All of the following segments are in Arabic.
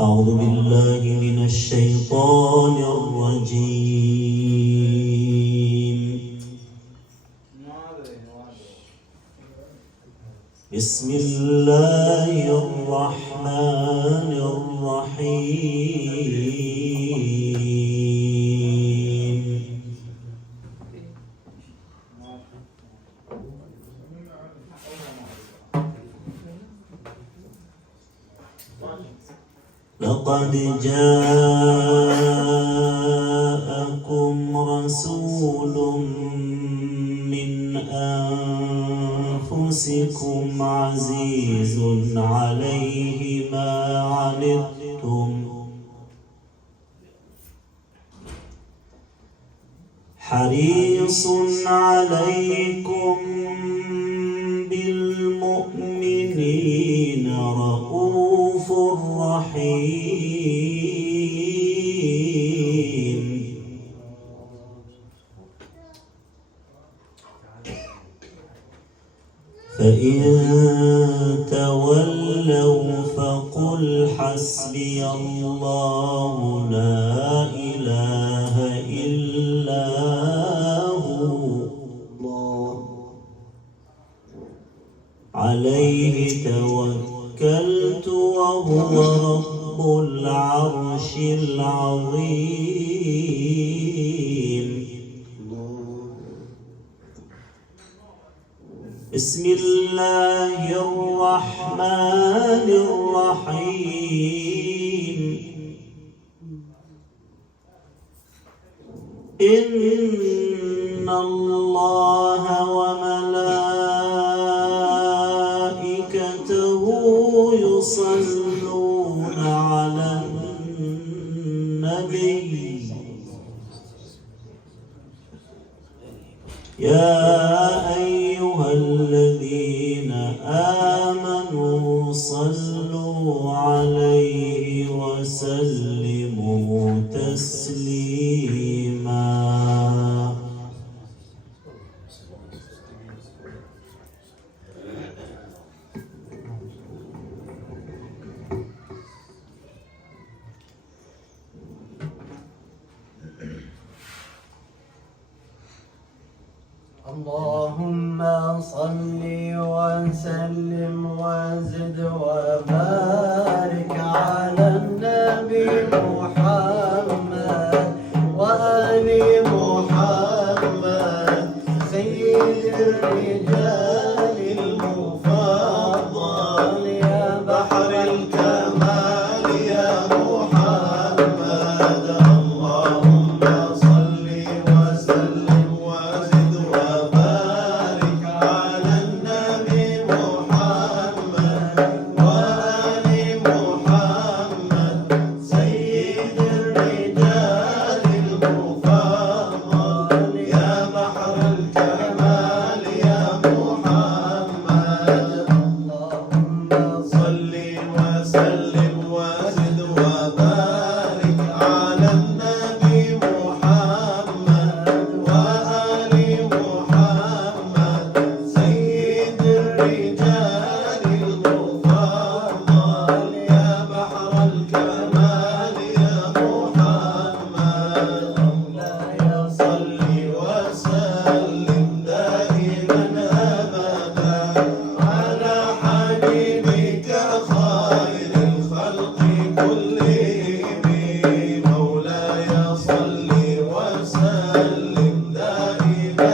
أعوذ بالله من الشيطان الرجيم. بسم الله الرحمن الرحيم. لقد جاءكم رسول من أنفسكم عزيز عليه ما عنتم حريص عليكم بالمؤمنين رؤوف رحيم. فإن تولوا فقل حسبي الله لا إله إلا هو عليه توكلت وهو رب العرش العظيم. بسم الله الرحمن الرحيم. إن الله وملائكته يصلون على النبي يا أيها الذين آمنوا صلوا عليه وسلموا تسليما. اللهم صل وسلم وزد وبارك على النبي محمد وآل محمد سيد الرجال المفضل يا بحر الكمال يا محمد. اللهم صل وسلم وزد وبارك على النبي محمد وآل محمد سيد الرجال المفضل يا بحر الكمال يا محمد. اللهم صل وسلم وزد وبارك على النبي محمد وآل محمد سيد الرجال المفضل يا بحر الكمال يا محمد. مولاي صل وسلم دائما أبدا على حبيبك خير الخلق كلهم. مولاي صل وسلم دائما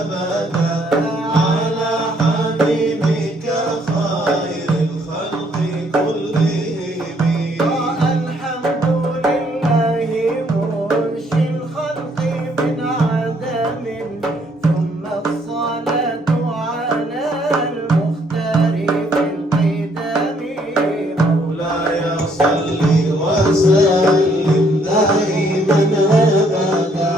أبدا على حبيبك خير الخلق كلهم. الحمد لله منشي الخلق من عدم ثم الصلاة على المختار في القدم. مولاي صل وسلم دائما أبدا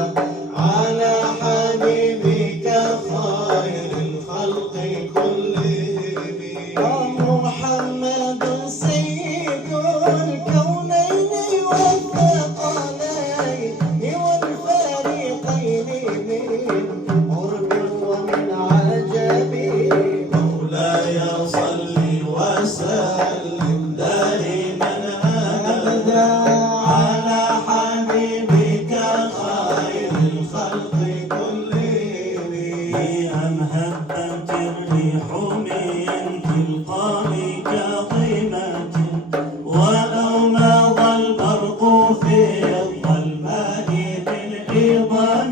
على حبيبك خير الخلق كلهم. محمد باطنة وأومض البرق في الظلماء بالإضام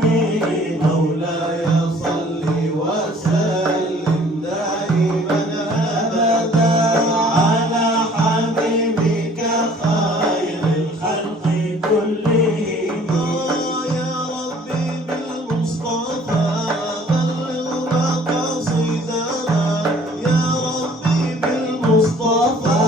مولاي صل وسلم دائما أبدا على حبيبك خير الخلق كلهم يا ربي بالمصطفى بلغ مقاصدنا يا ربي بالمصطفى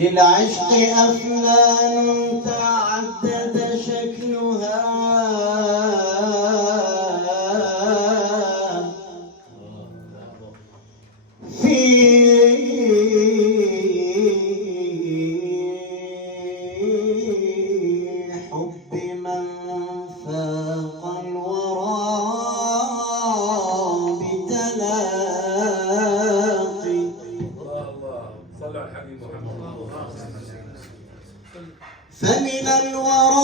للعشق أفنان تعدد شكلها في حب من فاق الورى بتلاقي. الله صلى على الحبيب محمد. فمن الورى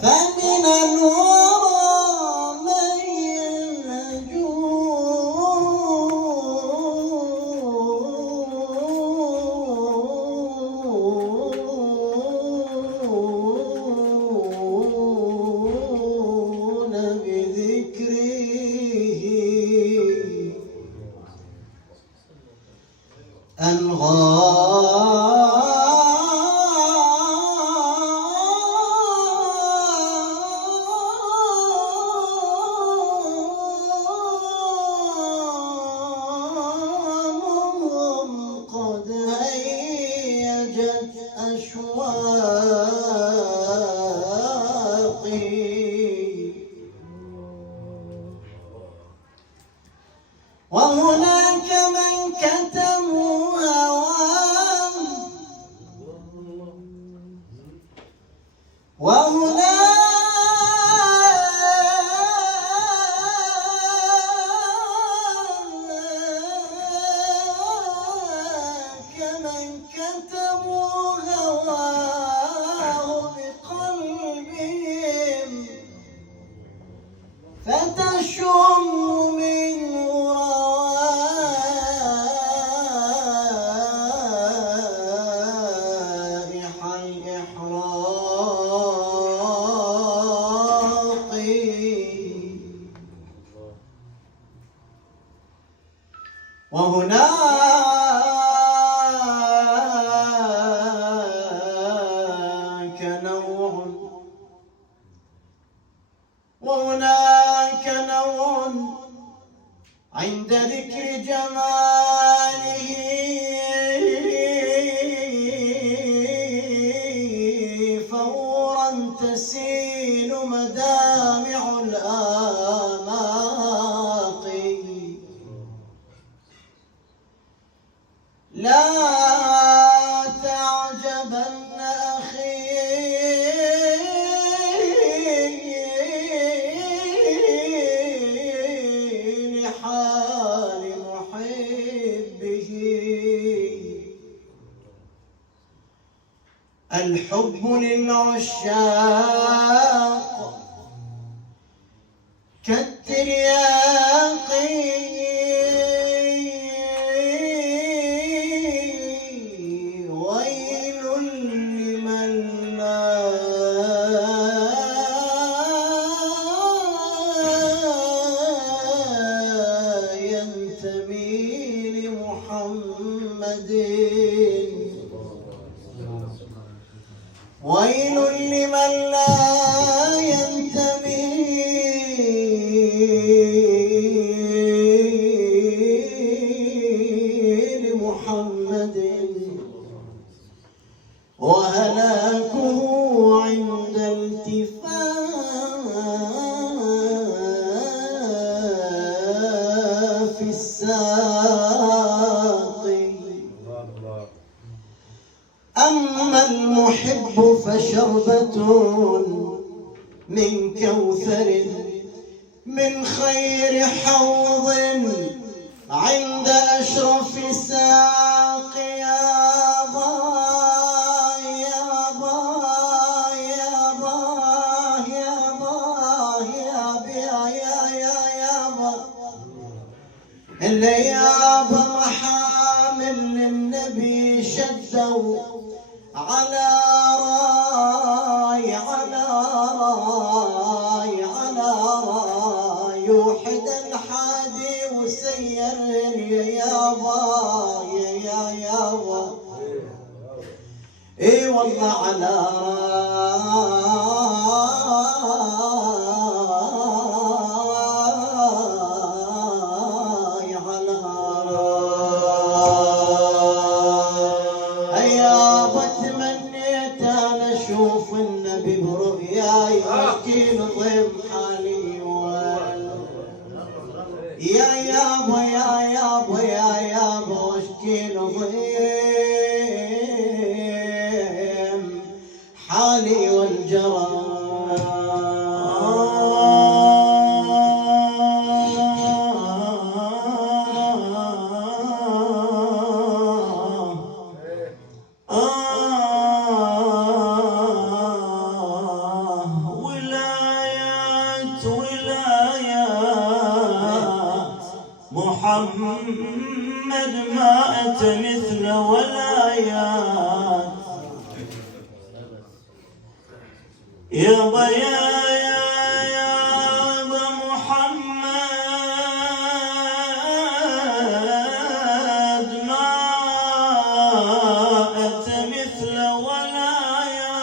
فمن الورى من يهجون بذكره أنغامهم قد هيجت أشواقي. وهناك من كتموا هواه وهناك من كتموا هواه بقلبهم فتشم منه روائح الإحراق. وهناك نوع عند ذكر جماله فورا تسيل مدامع الآماق. لا تعجبن أخي لحال محبه. الحب للعشاق كالترياق ويل لمن لا ينتمي لمحمد. ويل لمن لا ينتمي لمحمد. وهلاكه عند التفاف الساق. أما المحب فشربة من كوثر من خير حوض عند أشرف ساق. يا با يا با يا با يا با يا بيا يا با اللي يابا محامل للنبي شدوا على راي وحد الحادي وسيرهن يا يابا يا يابا. اي والله على راي على راي يابا. تمنيت انا اشوف النبي برؤياي اشكي له ضيم حالي يا يابا يا يابا يا يابا واشكي له ضيم حالي والجرى. ولايات ولايات محمد ما أتى مثل ولايات. يابا يابا محمد ما أتى مثل ولايات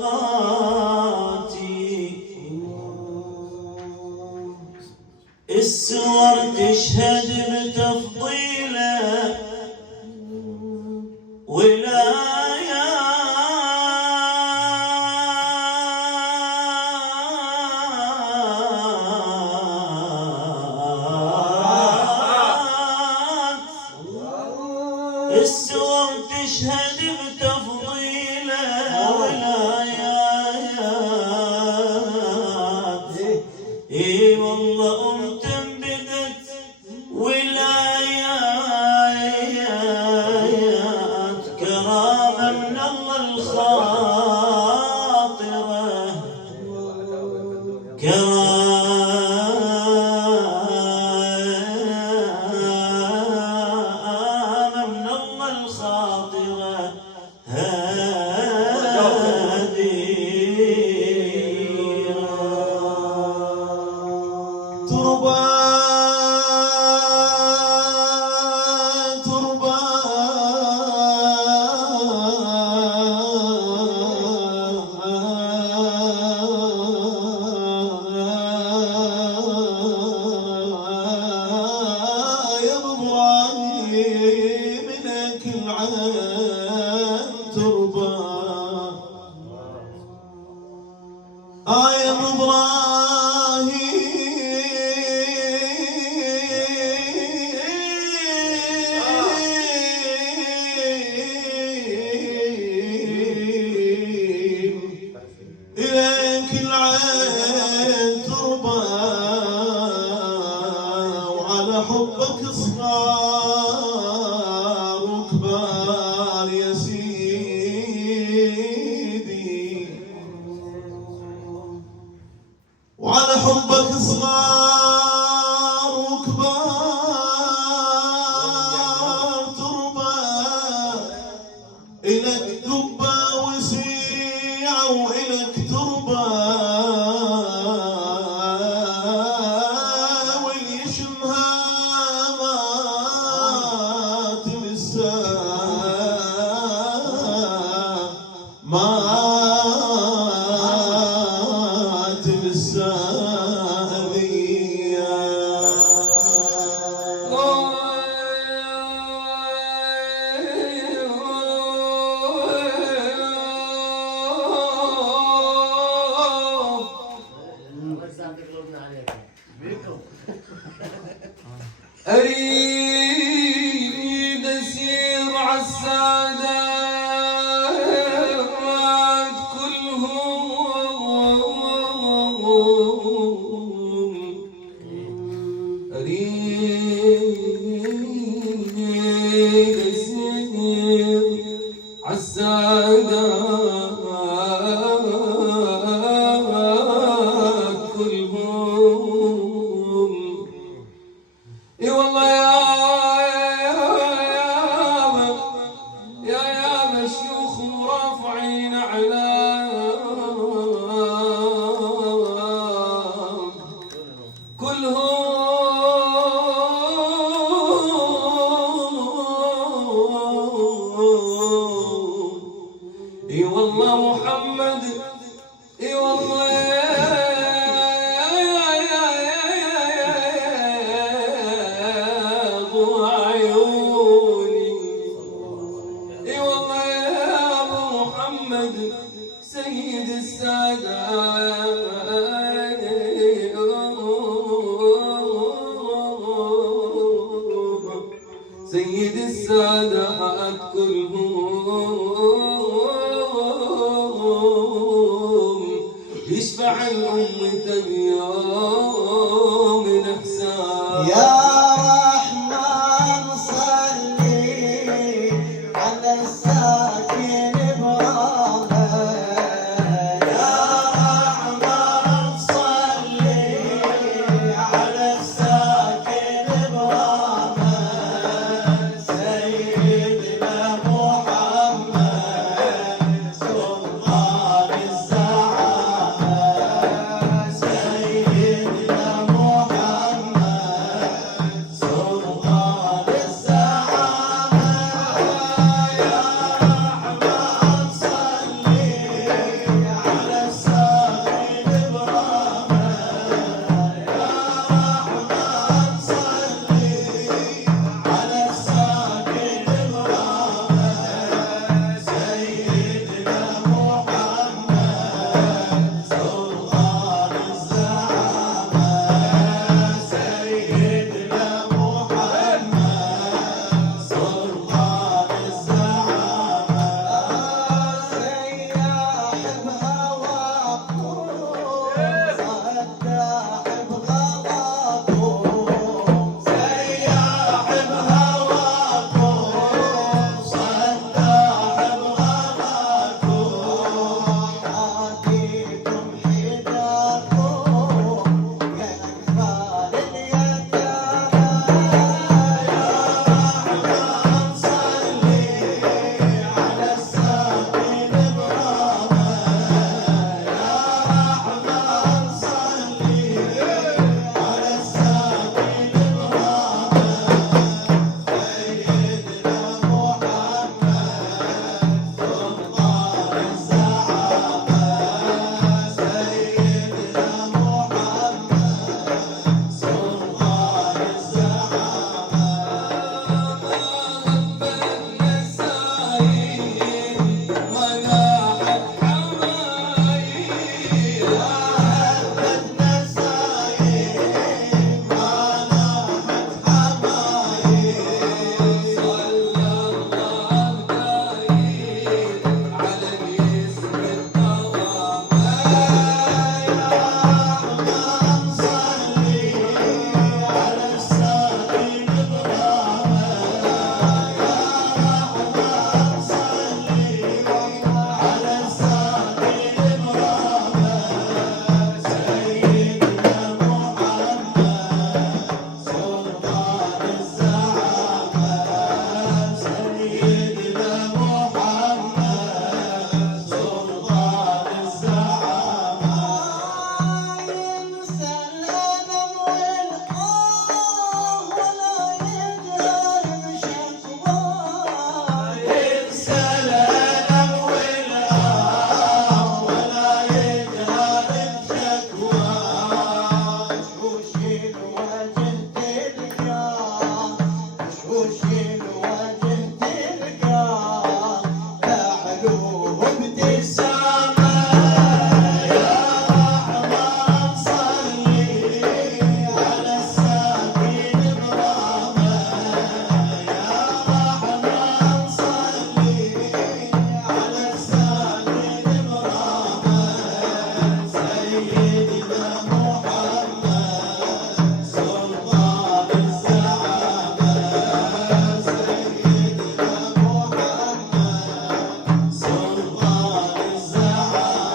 غاتي. السور تشهد بتفضيله السور تشهد بتفضيله ولايات. اي والله تنبدت ولايات كرامة من الله الخاطرة. حبك صغار وكبار يا سيدي، وعلى حبك صغار وكبار تربى، إلك قبة وسيعة وإلك تربى، أريد أسير عالسادات كلهم، أريد أسير عالسادات كلهم. اي والله يا شيوخ رافعين على اليوم الإحسان يا رحمن صلي على الساكن إبراهيم يا رحمن صلي على الساكن إبراهيم سيدنا محمد سلطان الزعامة سيدنا محمد سلطان الزعامة يا رحمن صلي على الساكن إبراهيم يا رحمن صلي على الساكن إبراهيم سيدنا محمد سلطان الزعامة سيدنا محمد سلطان الزعامة سياح بهواكم صداح بغضبكم سياح بهواكم صداح بغضبكم حاكيكم حداكم يا أكفال اليتامى يا رحمن صلي على الساكن إبراهيم يا رحمن صلي على الساكن إبراهيم سيدنا محمد سلطان الزعامة سيدنا محمد سلطان الزعامة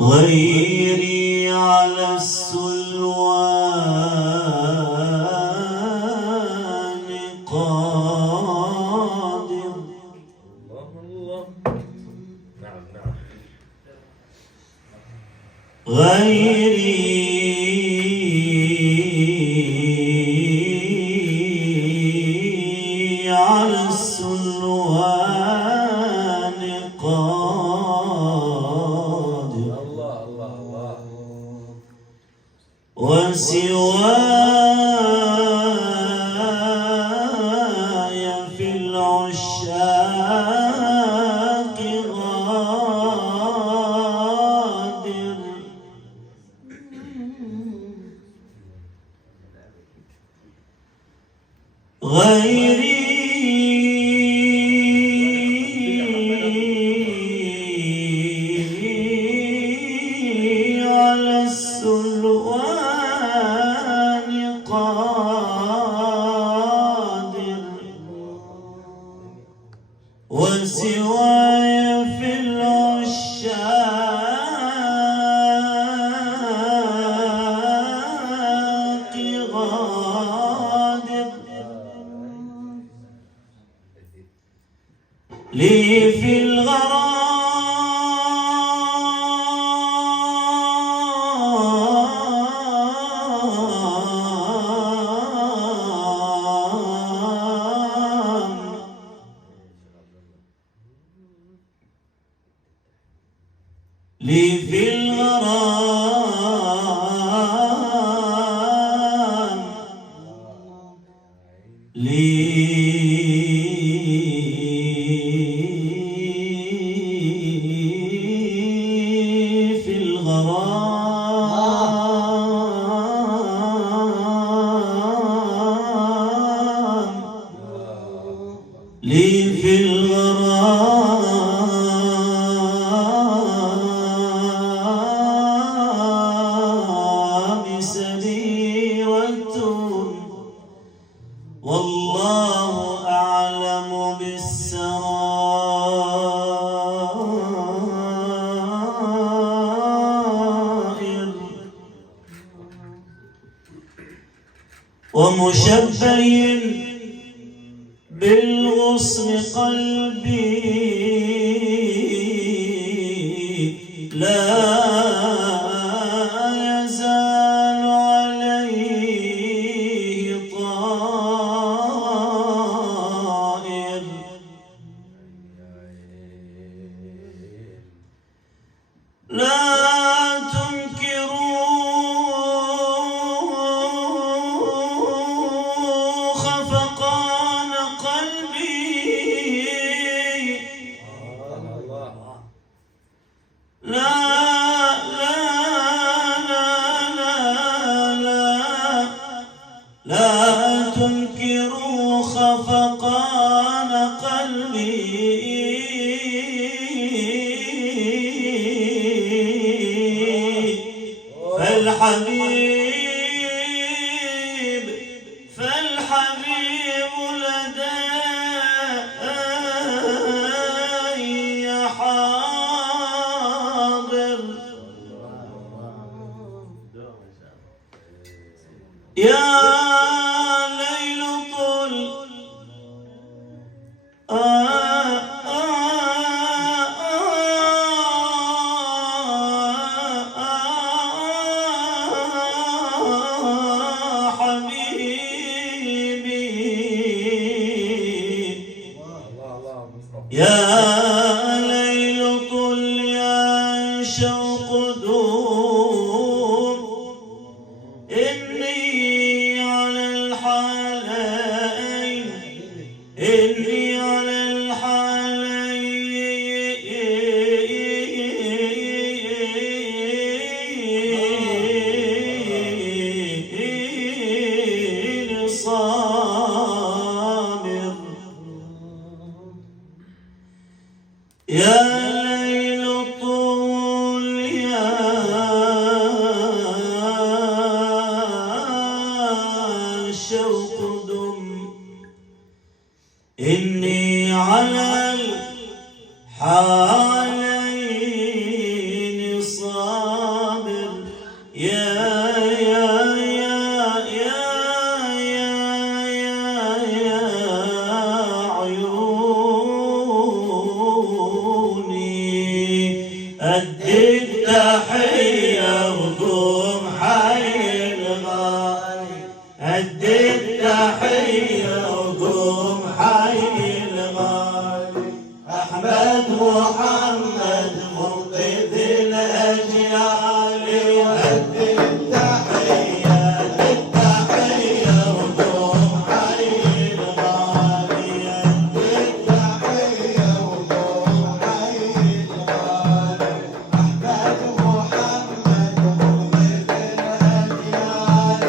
غيري على السلوان قادر. الله. نعم نعم. غيري على السلوان قادر. الله الله الله. وسواي في العشاق غادر. غيري على السلوان قادر. وسواي في العشاق غادر. لي في الغرام لي في الغرام لي في الغرام لي في الغرام سريرة والله أعلم بالسرائر. ومشبه بالغصن قلبي لا يزال عليه طائر. لا تنكروا خفقان قلبي. لا لا لا لا لا لا تنكروا خفقان قلبي. فالحبيب لدي حاضر. يا ليل طل يا ليل طل يا شوق دوم. إني على الحالين إني على الحالين صابر. يا ليل طول يا التحية وقوم حي الغالي أدي التحية وقوم حي الغالي أحمد محمد منقذ الأجيال أدي التحية وقوم حي الغالي أدي التحية وقوم حي الغالي أحمد محمد منقذ الأجيال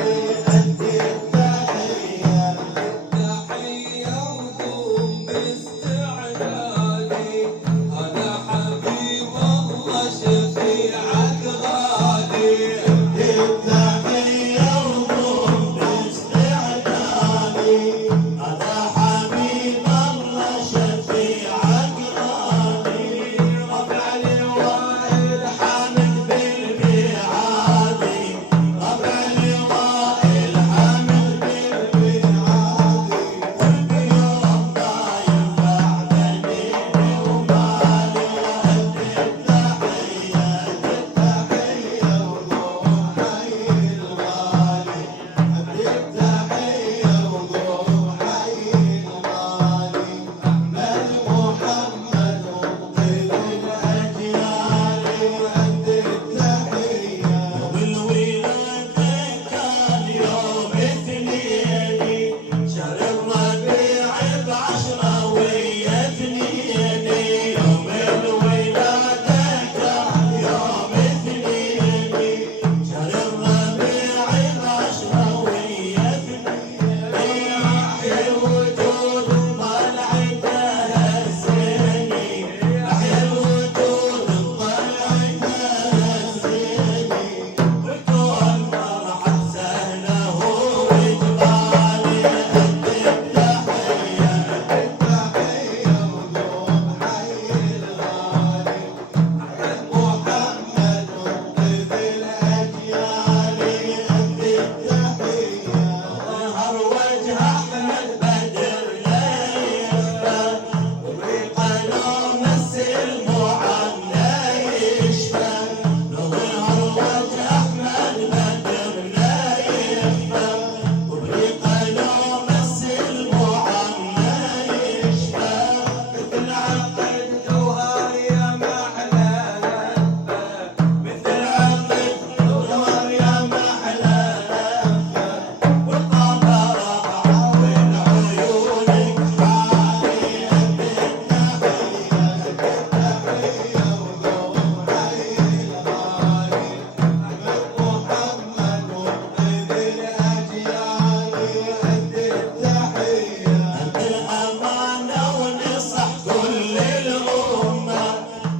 أدي التحية تحية وقوم باستعدادي هذا حبيب الله شفيعك غالي التحية وقوم باستعدادي هذا حبيب الله شفيعك غالي رفع لواء الحمد بالميعاد رفع لواء الحمد بالميعاد واليوم ما ينفع دليلي ومالي وأدي التحية وقوم حي الغالي أدي التحية وقوم حي الغالي أحمد محمد منقذ الأجيال أدي التحية والولادة كان يوم اثنين شهر الربيع بعشرة ويا اثنين يوم الولادة كان يوم اثنين شهر الربيع بعشرة ويا اثنين أحيا الوجود طلعتها الزيني أحيا الوجود طلعتها الزيني وكل مرحب سهله وجبالي أدي التحية وقوم حي الغالي أحمد محمد منقذ الأجيال أدي التحية ظهر وجه أحمد بدر لا يخفى وبريقة نمس المعنى يشفى ظهر وجه أحمد بدر لا يخفى وبريقة نمس المعنى يشفى مثل عقد جوهر يا محلى مثل عقد جوهر يا محلى والطبع ربع والعيونك حالي أدي التحية وقوم حي الغالي أحمد محمد منقذ الأجيال أدي التحية أنت الأمانة ونصح كل الأمة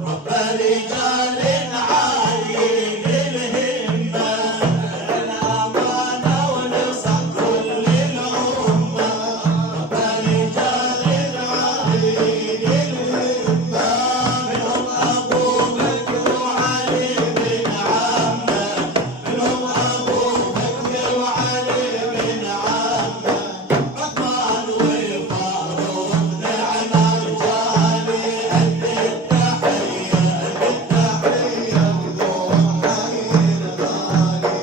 رب رجال عاليين الهمة الأمانة ونصح كل الأمة رب رجال عاليين الهمة منهم أبو بكر وعلي بن عمه منهم أبو بكر وعلي بن عمه عثمان والفاروق نعم رجالي أدي التحية وقوم حي الغالي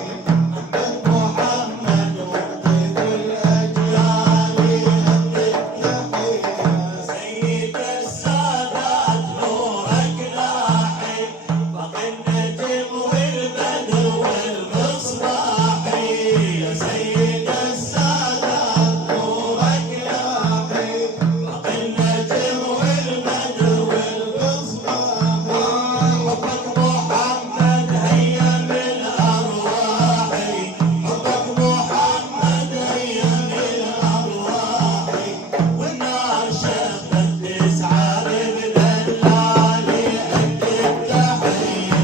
أحمد محمد منقذ الأجيال أدي التحية سيد السادات نورك لاحي فقد النجم والبدر والمصباحي يا سيد السادات نورك لاحي فقد النجم والبدر والمصباحي حبك محمد هيم الأرواح حبك محمد هيم الأرواح والنار شبت تسعى بدلالي أدي التحية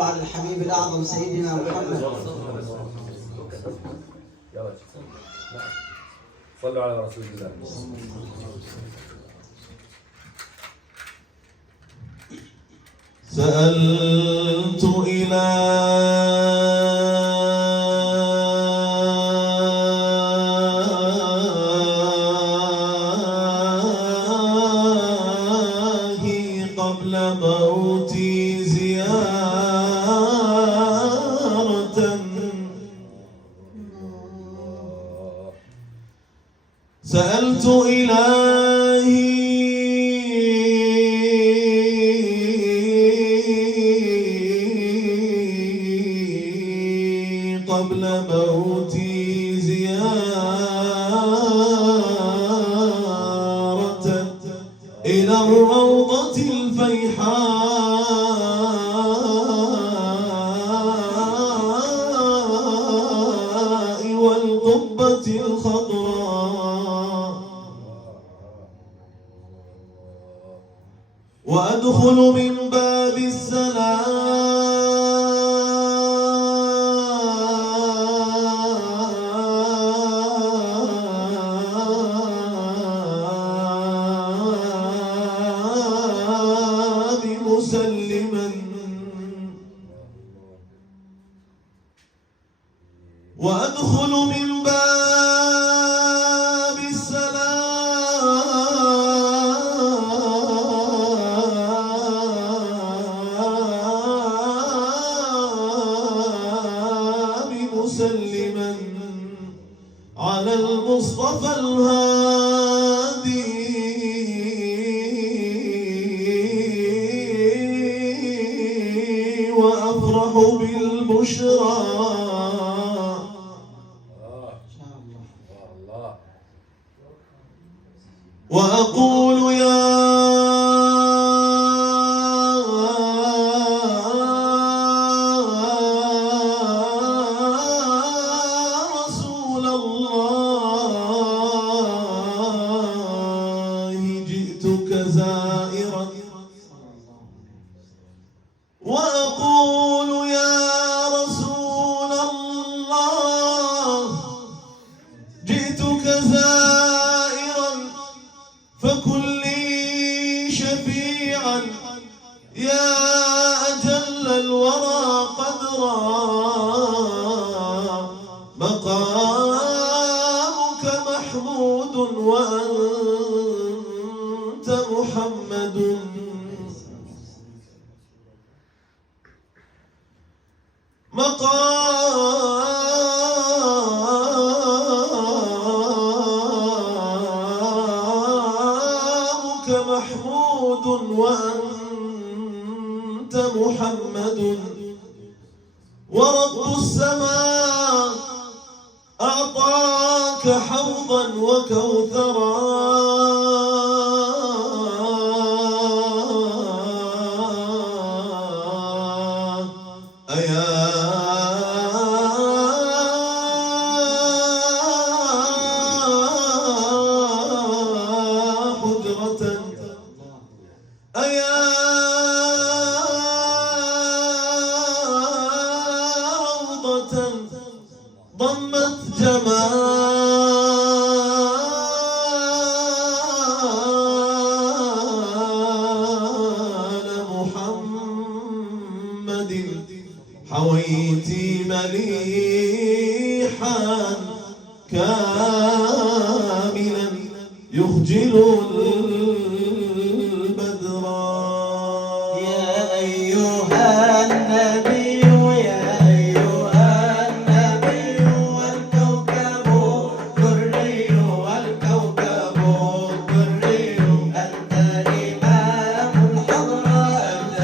صلوا على الحبيب الأعظم سيدنا محمد. يلا صلوا على رسول الله. سألت إلهي قبل موتي زيارة، سألت إلهي قبل موتي زيارة إلى الروضة الفيحاء والقبة الخضراء، وأدخل من باب السلام مسلما، وأدخل من باب السلام مسلما على المصطفى الهادي، وأفرح بالبشرى وأقول يا رسول الله جئتك زائرا، وأقول يا رسول الله جئتك زائرا، فكن لي شفيعا يا أجل الورى قدرا، مقامك محمود وأنت محمد، مقامك محمود وأنت محمد، ورب السماء أعطاك حوضا وكوثرا، أيا حجرة، أيا روضة ضمت جمال محمد، حويت مليحا كاملا يخجل البدر. يا أيها النبي يا أيها النبي والكوكب الدري والكوكب الدري، أنت إمام الحضرة أنت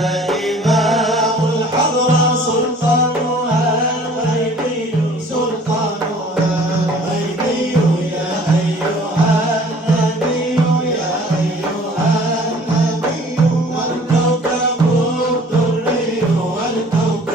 إمام الحضرة، سلطانها الغيبي سلطانها الغيبي، يا أيها النبي يا أيها النبي والكوكب الدري والكوكب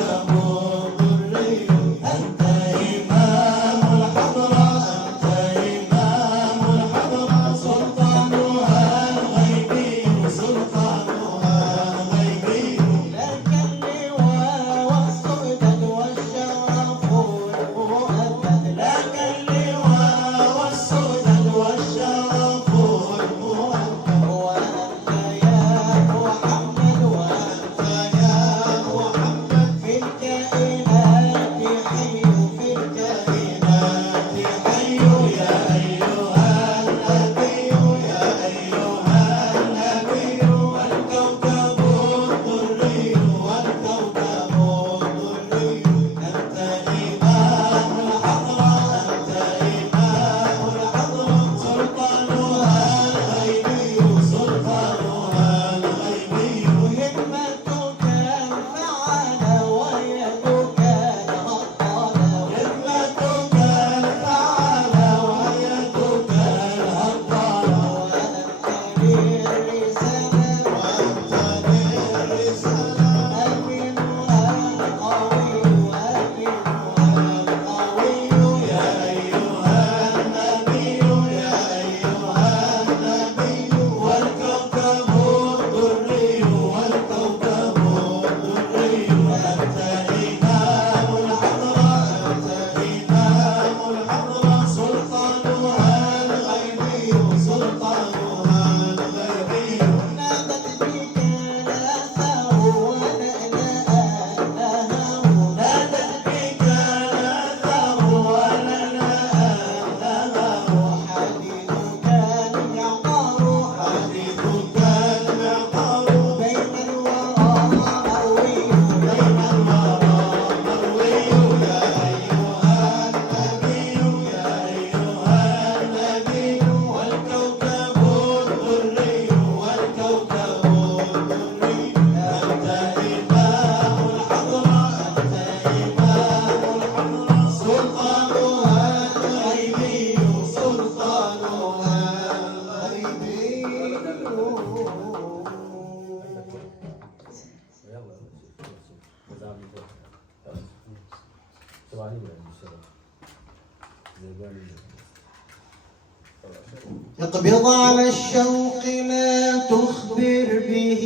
اقبض على الشوق لا تخبر به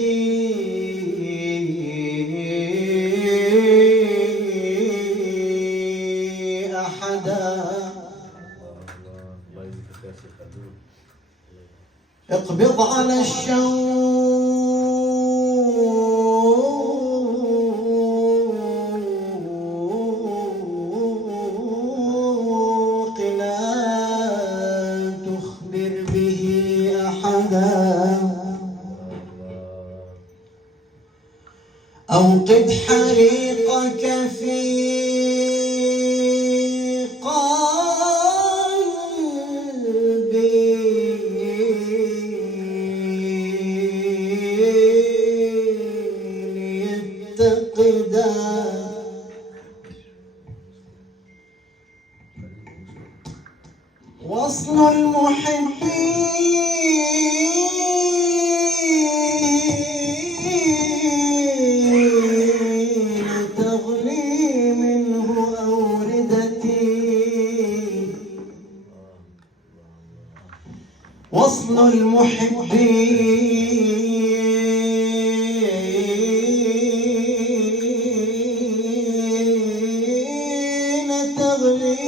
أحدا. اقبض على الشوق لا تخبر به أحدا. أوقد حريقك في وصل المحبين تغلي منه أوردتي. وصل المحبين تغلي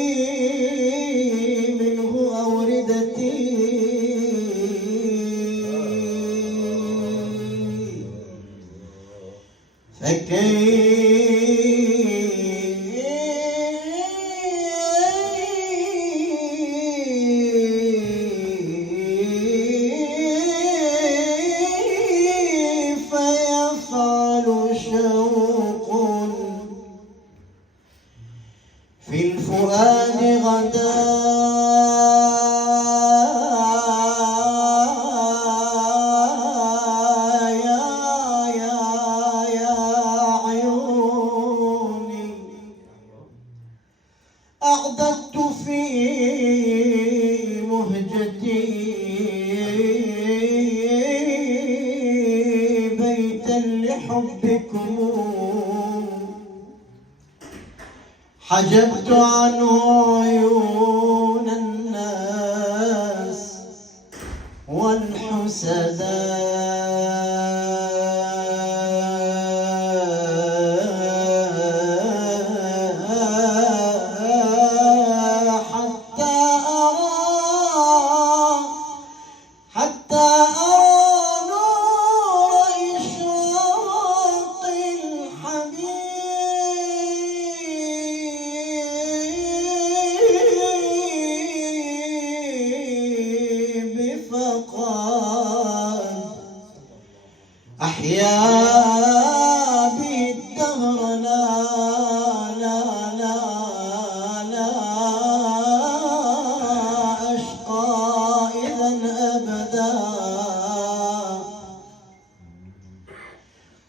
كيف يفعل شوق في الفؤاد غدا أعددت في مهجتي بيتا لحبكم حجبت عنه عيون الناس والحسداء. أحيا بي الدهر لا لا لا لا أشقى إذا أبدا.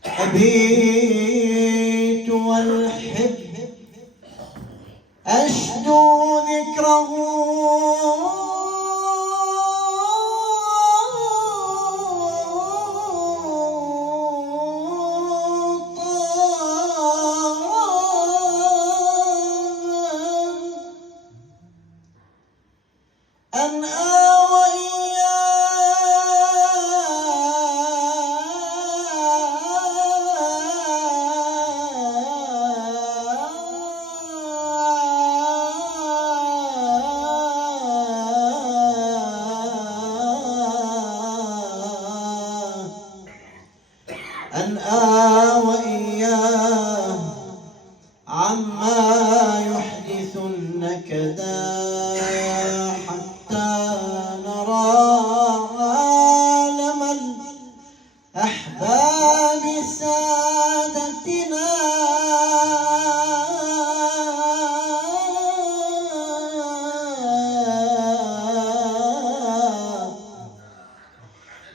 حبيت والحب أشدو ذكره أن وإياه عما يحدث النكدا حتى نرى عالم الأحباب سادتنا.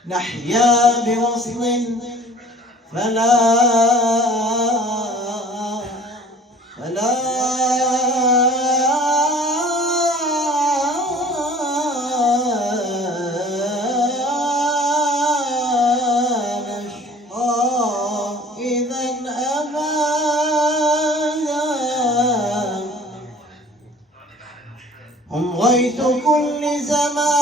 نحيا بوصل فلا نشقى إذا أبدا. هم غيث كل زمان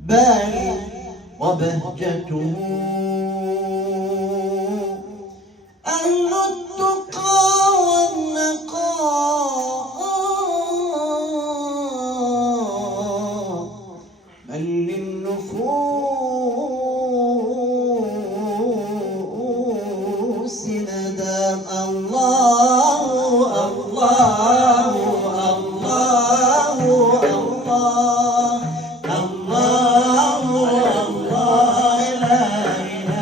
بل وبهجته أهل التقى والنقاء بل للنفوس ندام الله الله الله الله الله الله لا إله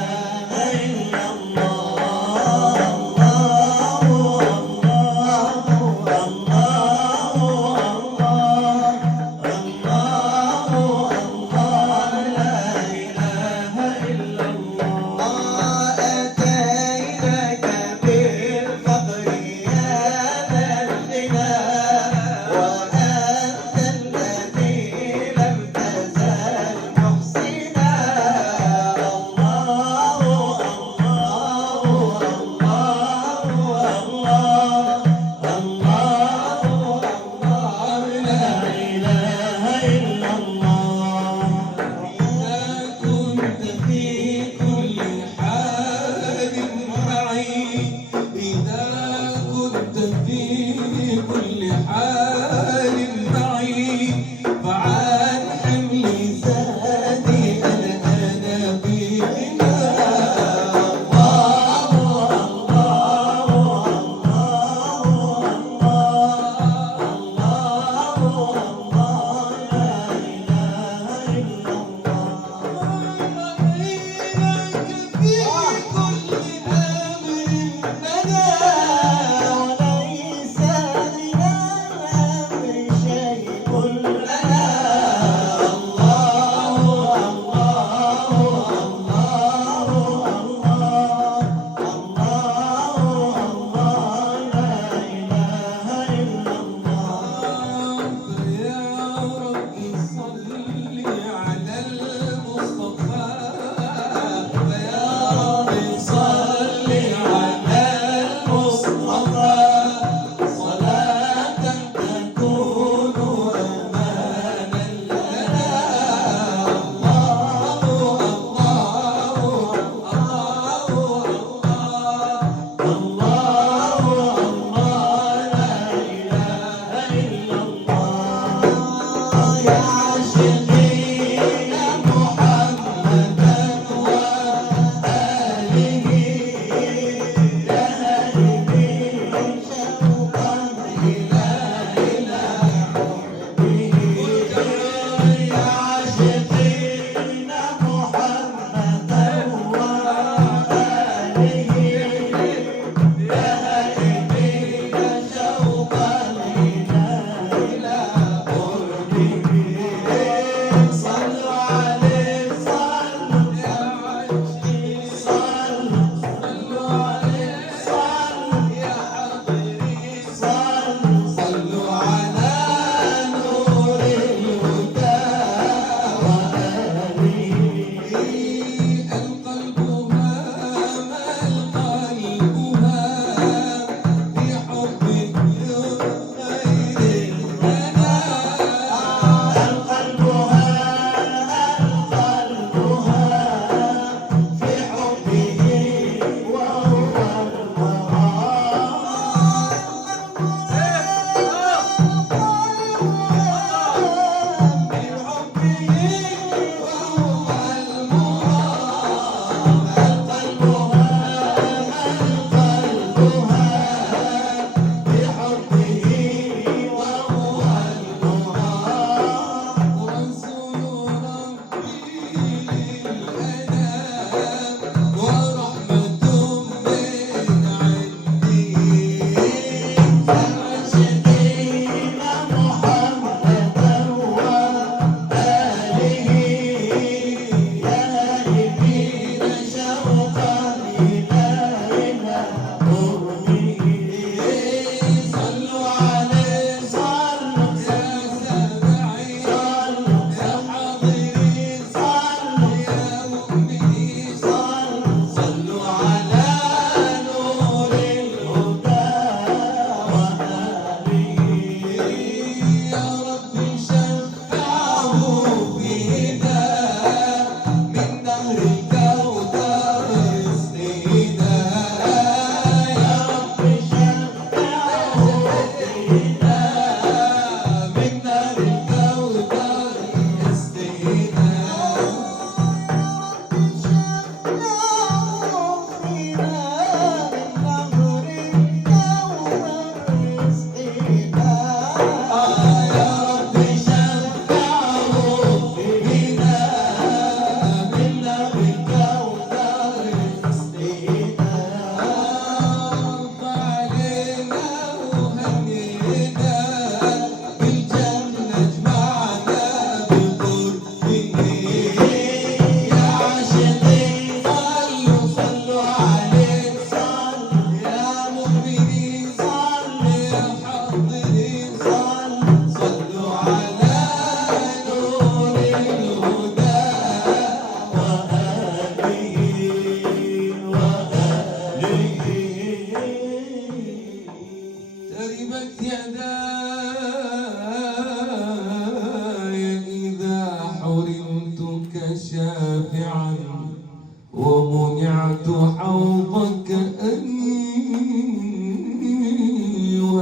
ومنعت حوضك أيها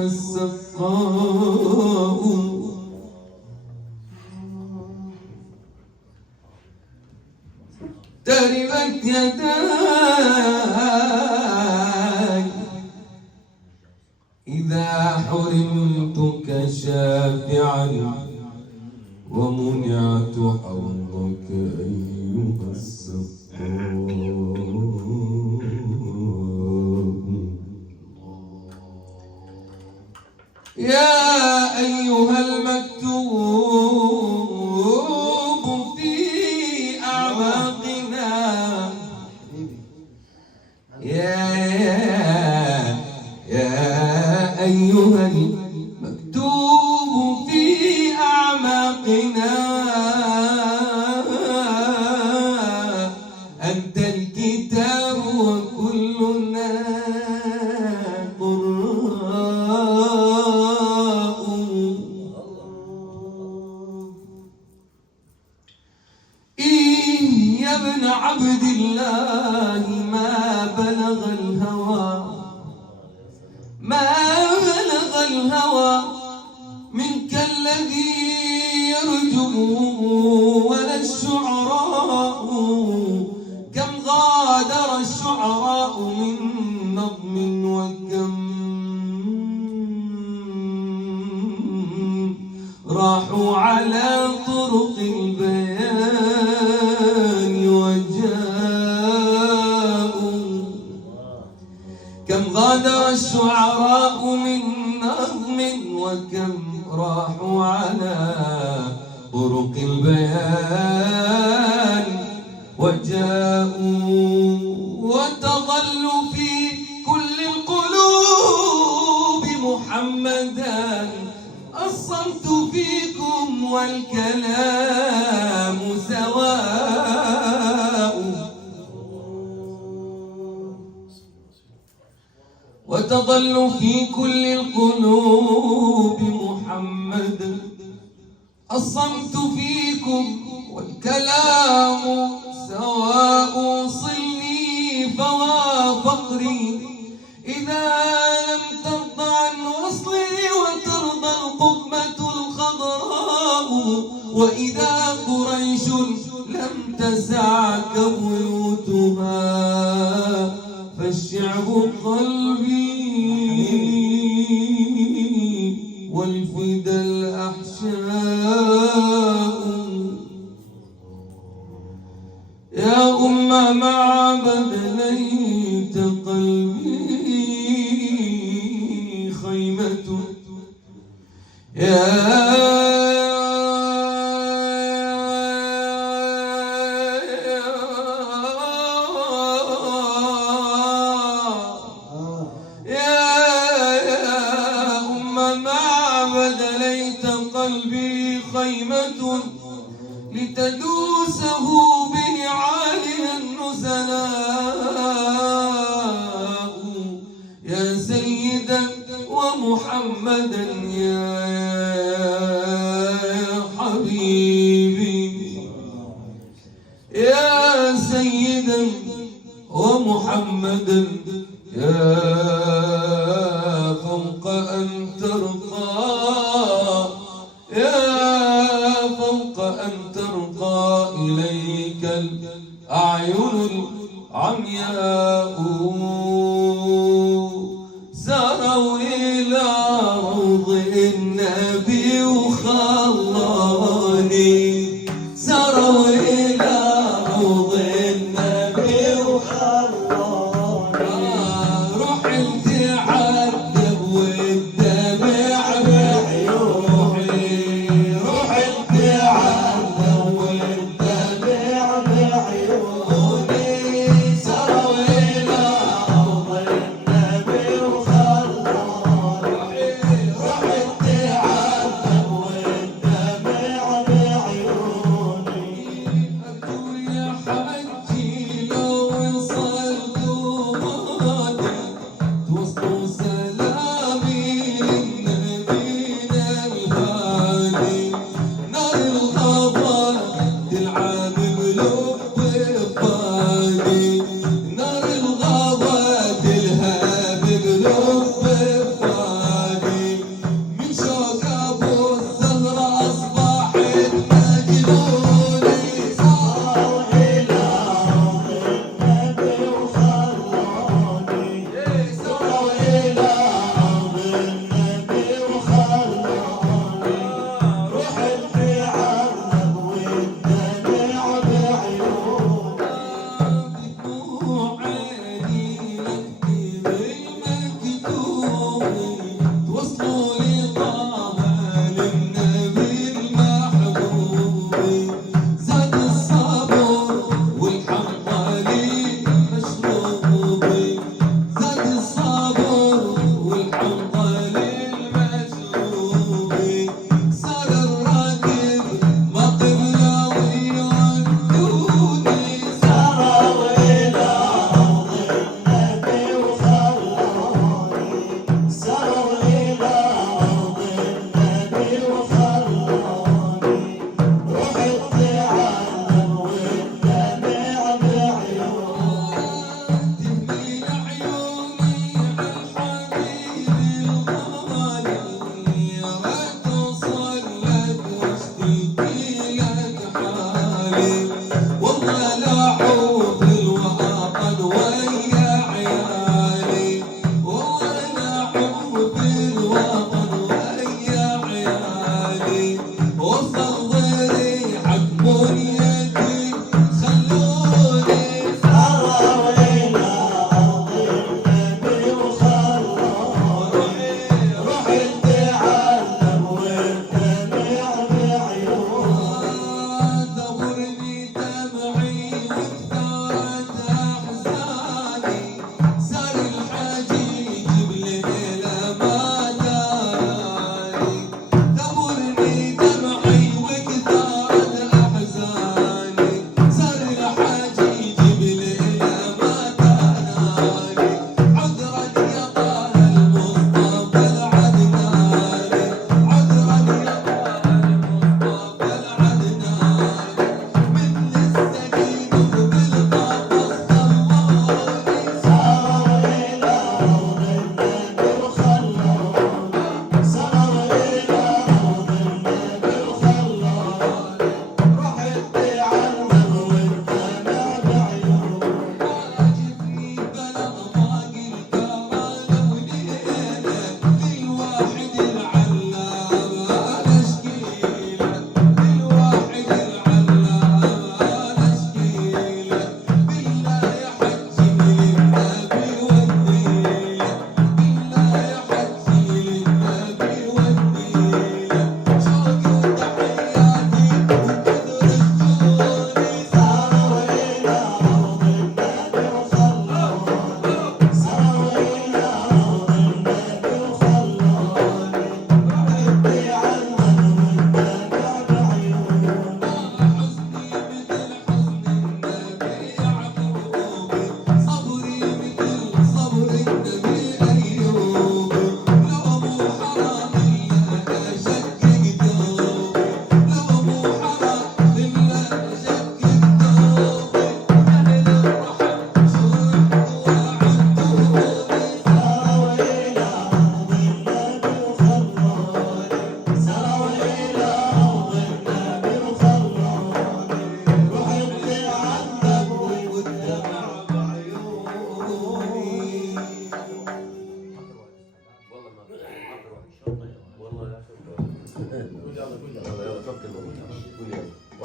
السقاء. تربت يداي إذا حرمتك شافعا ومنعت حوضك أيها السقاء. يا أيها المكتوب في أعماقنا، يا أيها المكتوب في أعماقنا، أنت الكتاب وكلنا قراء. يا ابن عبد الله ما بلغ الهوى، ما بلغ الهوى منك الذي يرجو ولا الشعراء. كم غادر الشعراء من نظم وكم راحوا على طرق البيان وجاءوا. كم غادر الشعراء من نظم وكم راحوا على طرق البيان وجاءوا. وتظل في كل القلوب محمدا، الصمت فيكم والكلام سواء. وتظل في كل القلوب محمدا، الصمت فيكم والكلام سواء. صلني فوا فقري إذا لم ترضى عن وصلي، وترضى القمة الخضراء. وإذا قريش لم تسعك بيوتها، فالشعب قلبي والفدا الأحشاء. يا أم معبد ليت قلبي خيمة، قلبي خيمة لتدوسه به عاليا النزلاء. يا سيدا ومحمدا يا حبيبي، يا سيدا ومحمدا يا فوق أن ترقى، يا فوق أن ترقى إليك الأعين العمياء. ساروا إلى روض النبي وخلاني، ساروا إلى روض النبي وخلاني. رحت عذب والدمع بعيوني، رحت عذب والدمع بعيوني. ساروا إلى روض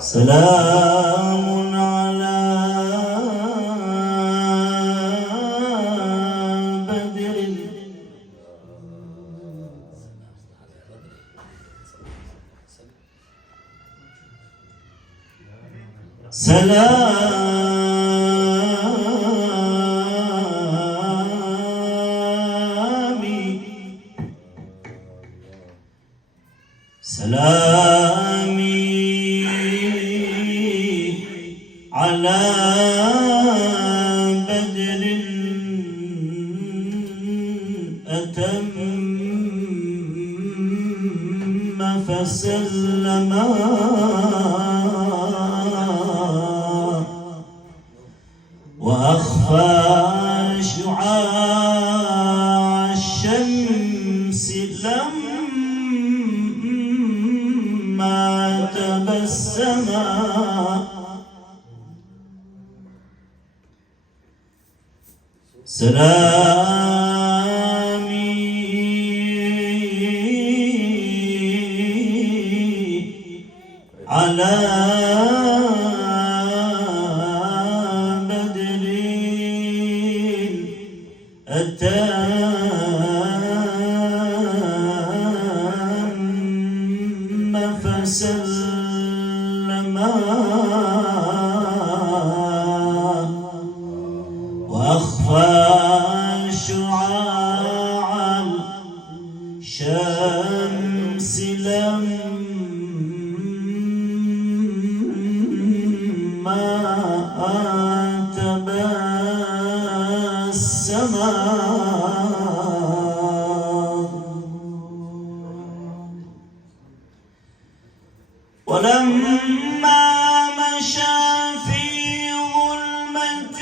سلام على بدر سلامي على بدر أتم فسلم وأخفى شعاع الشمس لما تبسما سلامي على بدر أتم فسلما وأخفى شعاع الشمس لما تبسما ولما مشى في ظلمة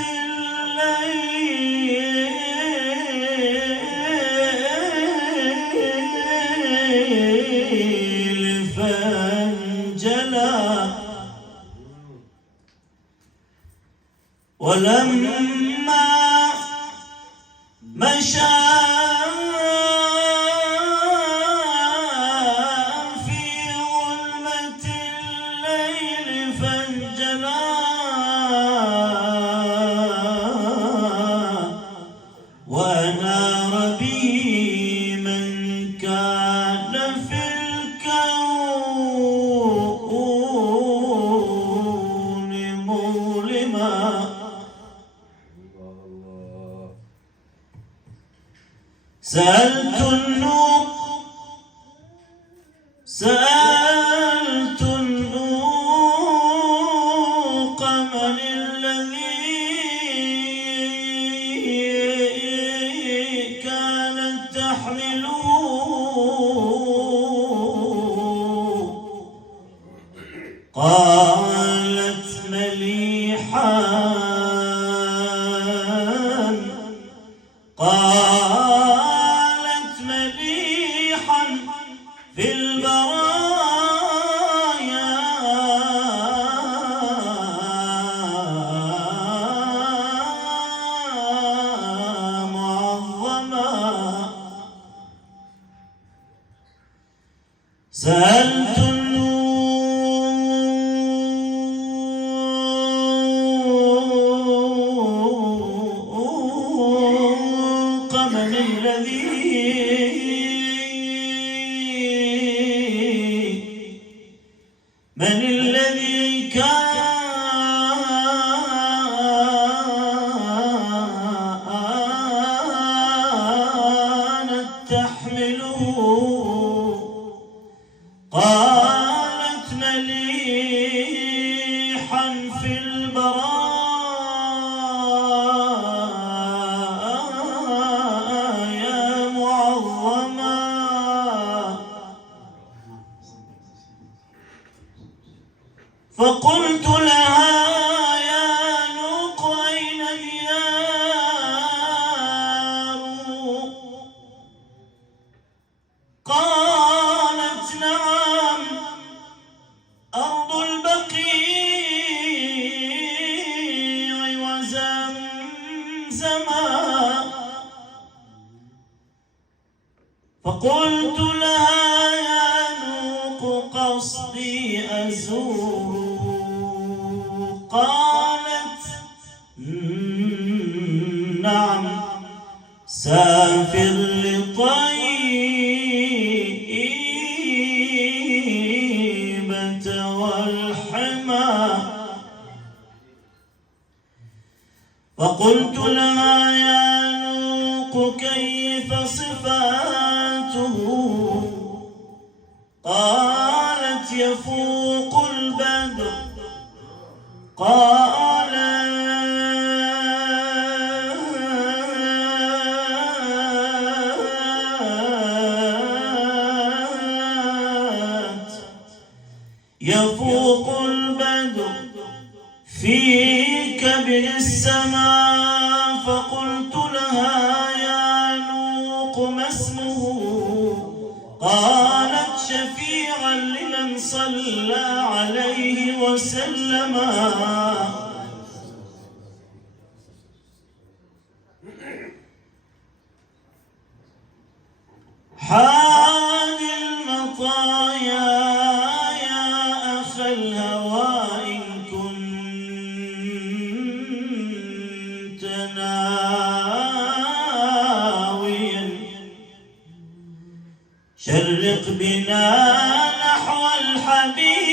الليل فانجلى ولما مشى في ظلمة الليل فانجلى وأنار به من كان في الكون مظلما سألت النوق من الذي كانت تحمله قالت مليحا قالت مليحا في البرايا معظما سألت النوق من الذي كانت تحمله قالت مليحا في البرايا معظما فقلت لها يا نوق أين ديار قالت نعم أرض البقيع وزمزما فقلت لها يا نوق قصدي أزور نعم سافر لطيبة والحمى. فقلت لها يا نوق كيف صفاته؟ قالت يفوق البدر. يفوق البدر في كبد السماء. فقلت لها يا نوق ما اسمه؟ قالت شفيعا لمن صلى عليه وسلم. حان المطايا يا أخ الهوى إن كنت ناويا شرق بنا نحو الحبيب.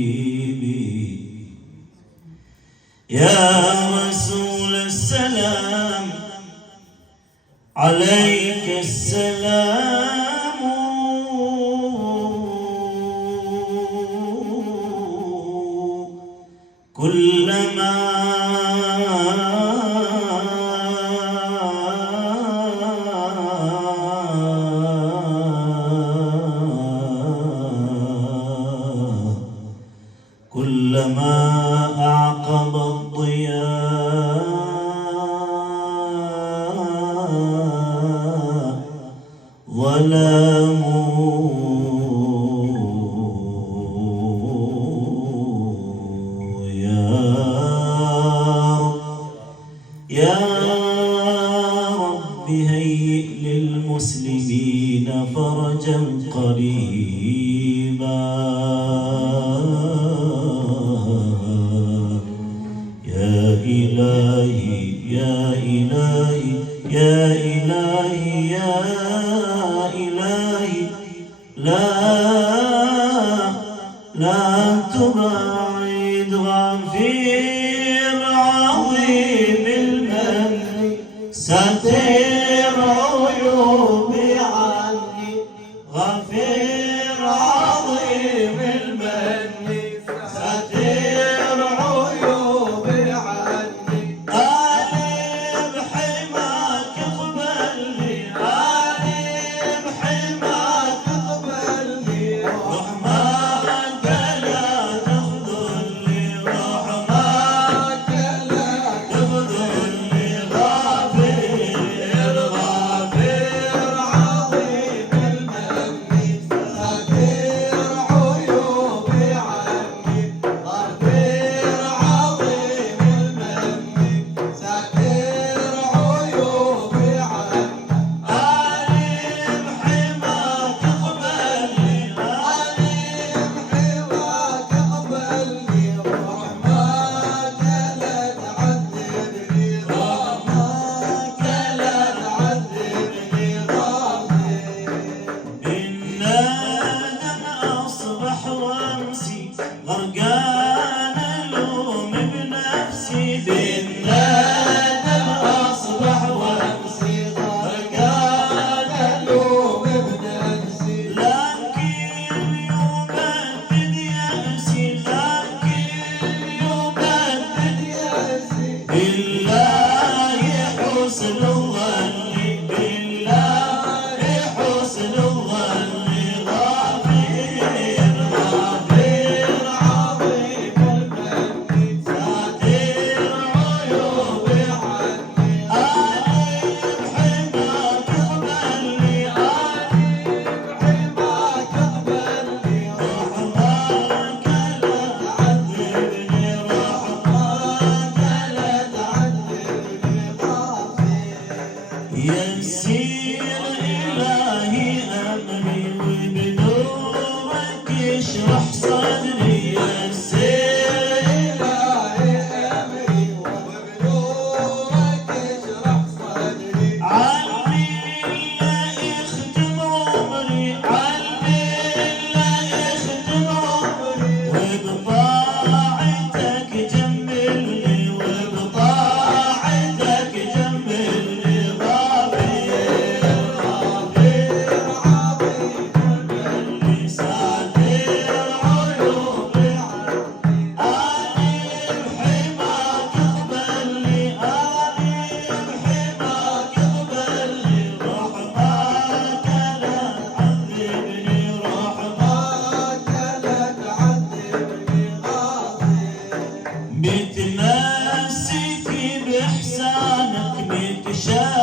حبيبي يا رسول السلام عليك السلام. كلما أعقب الضياء ظلام. يا رب هيئ للمسلمين فرجا قريبا. يا إلهي يا إلهي يا إلهي يا إلهي لا تبعد غفير عظيم المن ستر عيوبي عني. غفير عظيم المن ستر عيوبي عني. غالب حماك اقبلني غالب حماك اقبلني. رحماك لا تخذلني رحماك لا تخذلني. غافر غافر عظيم المن ستر عيوبي عني. غفير عظيم المن ستر عيوبي عني. غالب حماك اقبلني غالب حماك اقبلني. رحماك لا تعذبني رحماك لا تعذبني. غافر إن آدم أصبح وأمسي غرقان ألوم بنفسي. بإن آدم أصبح وأمسي غرقان ألوم بنفسي. لكن يبدد يأسي لكن يبدد يأسي. بالله حسن الظن بالله حسن الظن. غافر غافر عظيم المن ساتر عيوبي عني. غالب حماك اقبلني غالب حماك اقبلني. رحماك لا تعذبني رحماك لا تعذبني. عشانك نتشاف